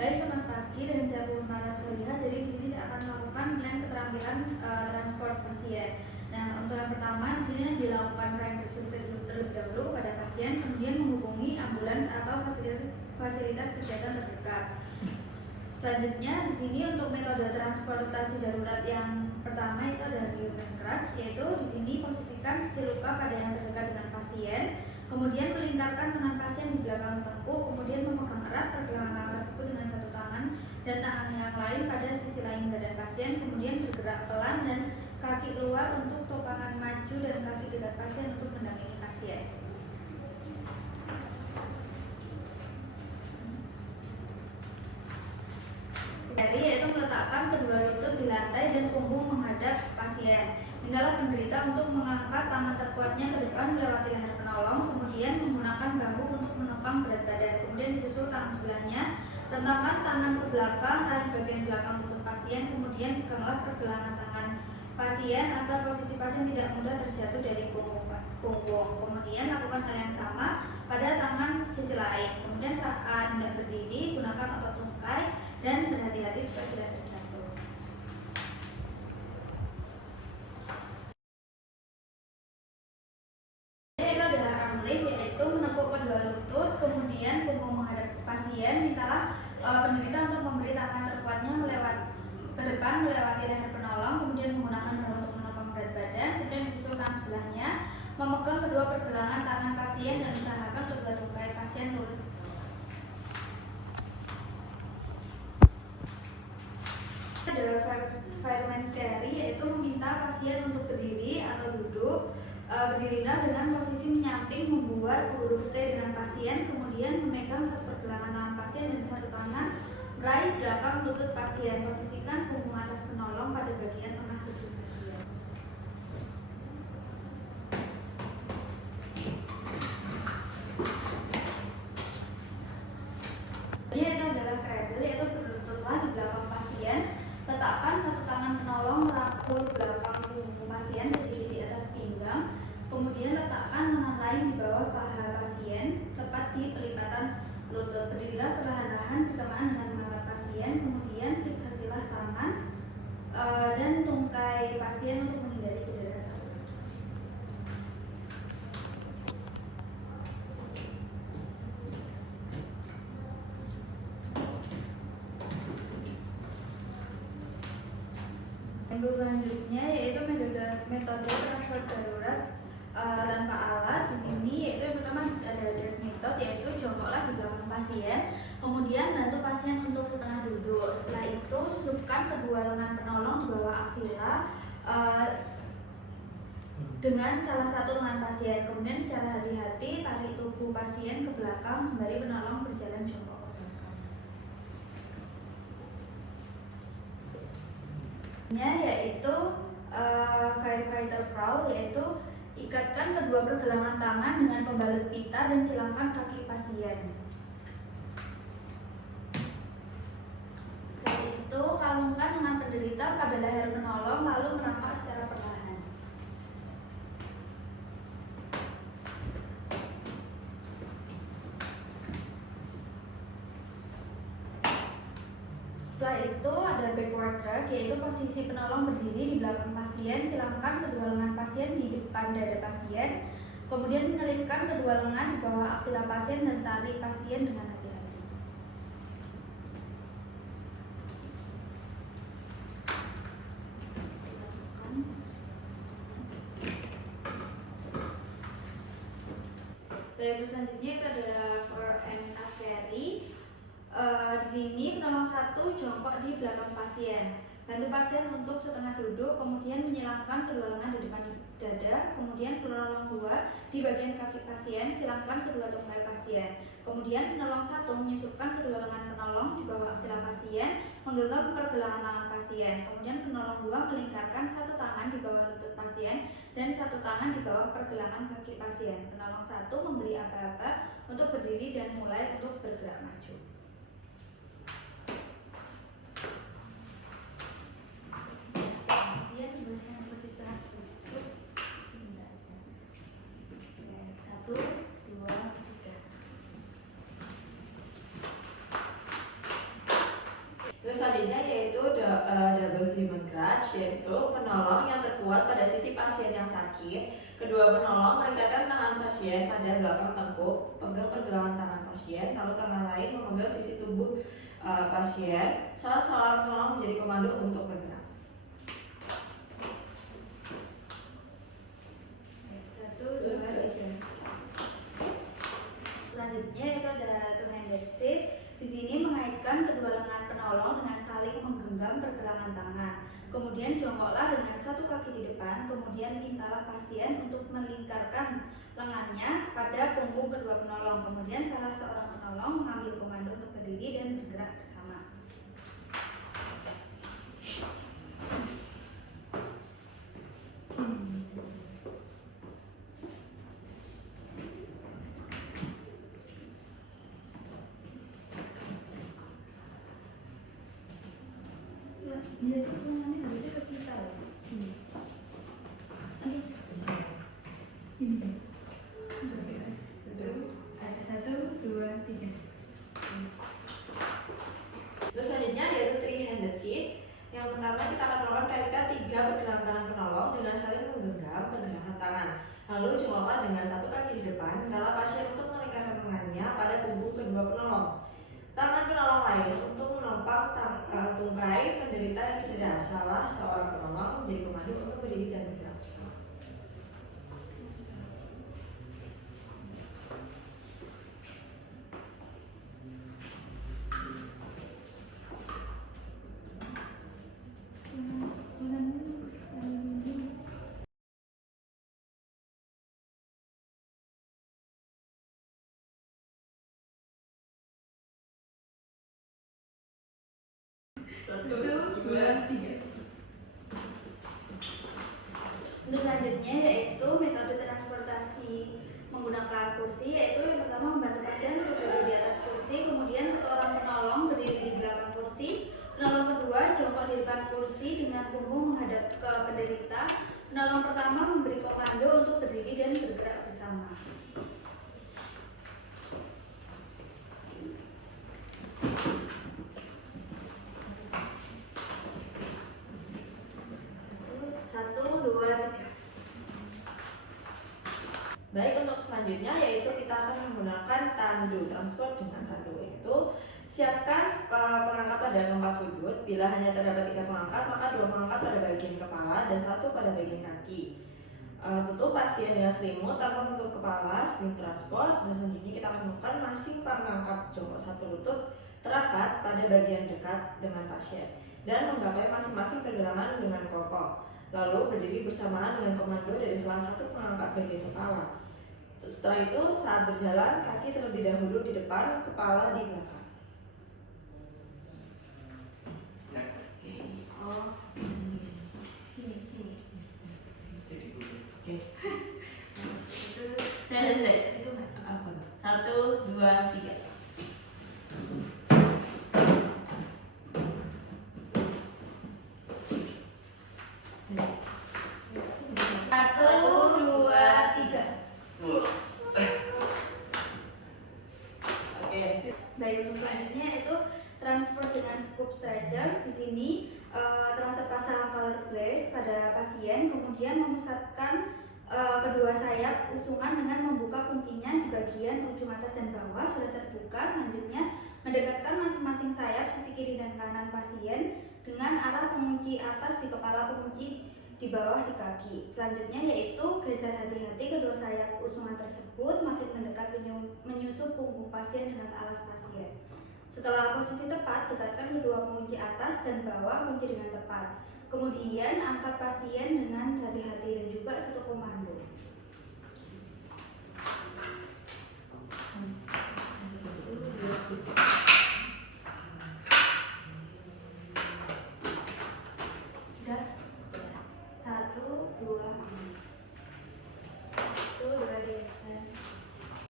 Baik, selamat pagi dengan saya Bu Mara Soliha. Jadi di sini saya akan melakukan penilaian keterampilan transport pasien. Nah, untuk yang pertama di sini dilakukan random survei terlebih dahulu kepada pasien, kemudian menghubungi ambulans atau fasilitas kesehatan terdekat. Selanjutnya di sini untuk metode transportasi darurat yang pertama itu ada human crutch, yaitu di sini posisikan sisi luka pada yang terdekat dengan pasien, kemudian melingkarkan tangan pasien di belakang tengkuk, kemudian memegang erat pergelangan tangan tersebut dengan satu tangan dan tangan yang lain pada sisi lain badan pasien, kemudian bergerak pelan dan kaki keluar untuk topangan maju dan kaki dekat pasien untuk mendampingi pasien. Jadi yaitu meletakkan kedua lutut di lantai dan punggung menghadap pasien. Mintalah penderita untuk mengangkat tangan terkuatnya ke depan melewati leher penolong, kemudian menggunakan bahu untuk menopang berat badan. Kemudian disusul tangan sebelahnya, rentangkan tangan ke belakang, raih bagian belakang lutut pasien, kemudian peganglah pergelangan tangan pasien agar posisi pasien tidak mudah terjatuh dari punggung. Kemudian lakukan hal yang sama pada tangan sisi lain. Kemudian saat hendak berdiri, gunakan otot tungkai dan berhati-hati supaya tidak terjatuh. Itu adalah arm lift, yaitu menekuk kedua lutut, kemudian punggung menghadap pasien. Mintalah penderita untuk memberi tangan terkuatnya ke depan melewati leher penolong, kemudian menggunakan bahu untuk menopang berat badan, kemudian disusul tangan sebelahnya, memegang kedua pergelangan tangan pasien dan usahakan kedua tungkai pasien lurus. Ada fireman's carry, yaitu meminta pasien untuk berdiri atau duduk. Berdirilah dengan posisi menyamping, membuat huruf T dengan pasien, kemudian memegang satu pergelangan tangan pasien dan satu tangan meraih belakang lutut pasien. Posisikan punggung atas penolong pada bagian tengah tubuh pasien. Ini adalah cradle, yaitu berlututlah di belakang pasien. Letakkan satu tangan penolong merangkul belakang punggung pasien sedikit di atas pinggang. Kemudian letakkan tangan lain di bawah paha pasien, tepat di pelipatan lutut. Berdirilah perlahan-lahan bersamaan dengan mata pasien. Kemudian fiksasilah tangan dan tungkai pasien untuk menghindari cedera saluran. Yang selanjutnya yaitu metode transport darurat tanpa alat. Di sini yaitu yang pertama ada dead method, yaitu jongkoklah di belakang pasien, kemudian bantu pasien untuk setengah duduk. Setelah itu susupkan kedua lengan penolong di bawah aksila dengan salah satu lengan pasien, kemudian secara hati-hati tarik tubuh pasien ke belakang sembari penolong berjalan jongkok ke belakang. Yaitu firefighter crawl, yaitu ikatkan kedua pergelangan tangan dengan pembalut pita dan silangkan kaki pasien. Setelah itu kalungkan dengan penderita pada leher penolong lalu merangkak secara perlahan. Setelah itu ada backward drag, yaitu posisi penolong berdiri di belakang pasien. Silangkan kedua lengan pasien di depan dada pasien, kemudian menyelipkan kedua lengan di bawah aksila pasien dan tarik pasien dengan hati-hati. Baik, selanjutnya itu adalah for and carry. Di sini penolong satu jongkok di belakang pasien. Bantu pasien untuk setengah duduk, kemudian menyilangkan kedua lengan di depan dada, kemudian penolong dua di bagian kaki pasien, silangkan kedua tungkai pasien. Kemudian penolong satu menyusupkan kedua lengan penolong di bawah aksila pasien, menggenggam pergelangan tangan pasien. Kemudian penolong dua melingkarkan satu tangan di bawah lutut pasien dan satu tangan di bawah pergelangan kaki pasien. Penolong satu memberi aba-aba untuk berdiri dan mulai untuk bergerak maju. selanjutnya yaitu double human crutch, yaitu penolong yang terkuat pada sisi pasien yang sakit. Kedua penolong melingkarkan tangan pasien pada belakang tengkuk, pegang pergelangan tangan pasien, lalu tangan lain memegang sisi tubuh pasien. Salah seorang penolong menjadi komando untuk bergerak. Selanjutnya itu ada two-handed sit. Di sini mengaitkan kedua lengan penolong dengan saling menggenggam pergelangan tangan. Kemudian jongkoklah dengan satu kaki di depan, kemudian mintalah pasien untuk melingkarkan lengannya pada punggung kedua penolong. Kemudian salah seorang penolong mengambil komando untuk berdiri dan bergerak bersama. Dia tuh lengannya harusnya ke kita loh. Ini. Ada 1, 2, 3. Terus selanjutnya yaitu three-handed sit. Yang pertama kita akan melakukan kaitkan 3 pergelangan tangan penolong dengan saling menggenggam pergelangan tangan. Lalu jongkoklah dengan satu kaki di depan, mintalah pasien untuk melingkarkan lengannya pada punggung kedua penolong. Tangan penolong lain untuk menopang tungkai penderita yang cedera. Salah seorang penolong menjadi komando untuk berdiri dan bergerak bersama. Untuk selanjutnya yaitu metode transportasi menggunakan kursi, yaitu yang pertama membantu pasien untuk duduk di atas kursi, kemudian satu orang penolong berdiri di belakang kursi, penolong kedua jongkok di depan kursi dengan punggung menghadap ke penderita, penolong pertama memberi komando untuk berdiri dan bergerak bersama. Baik, untuk selanjutnya yaitu kita akan menggunakan tandu, transport dengan tandu, yaitu siapkan pengangkat pada tempat sujud. Bila hanya terdapat 3 pengangkat, maka 2 pengangkat pada bagian kepala dan 1 pada bagian kaki. Tutup pasien dengan selimut tanpa menutup kepala sebelum transport. Dan selanjutnya kita akan melakukan masing pengangkat jongkok satu lutut terangkat pada bagian dekat dengan pasien dan menggapai masing-masing pergelangan dengan kokoh. Lalu berdiri bersamaan dengan komando dari salah satu pengangkat bagian kepala. Setelah itu saat berjalan kaki terlebih dahulu di depan, kepala di belakang. Itu mas. 1, 2, 3. Baik, untuk selanjutnya itu transport dengan scoop stretcher. Di sini telah terpasang collar brace pada pasien, kemudian memusatkan kedua sayap usungan dengan membuka kuncinya di bagian ujung atas dan bawah sudah terbuka. Selanjutnya mendekatkan masing-masing sayap sisi kiri dan kanan pasien dengan arah pengunci atas di kepala, pengunci di bawah di kaki. Selanjutnya yaitu geser hati-hati kedua sayap usungan tersebut makin mendekat menyusup punggung pasien dengan alas pasien. Setelah posisi tepat, dekatkan kedua pengunci atas dan bawah kunci dengan tepat. Kemudian angkat pasien dengan hati-hati dan juga satu komando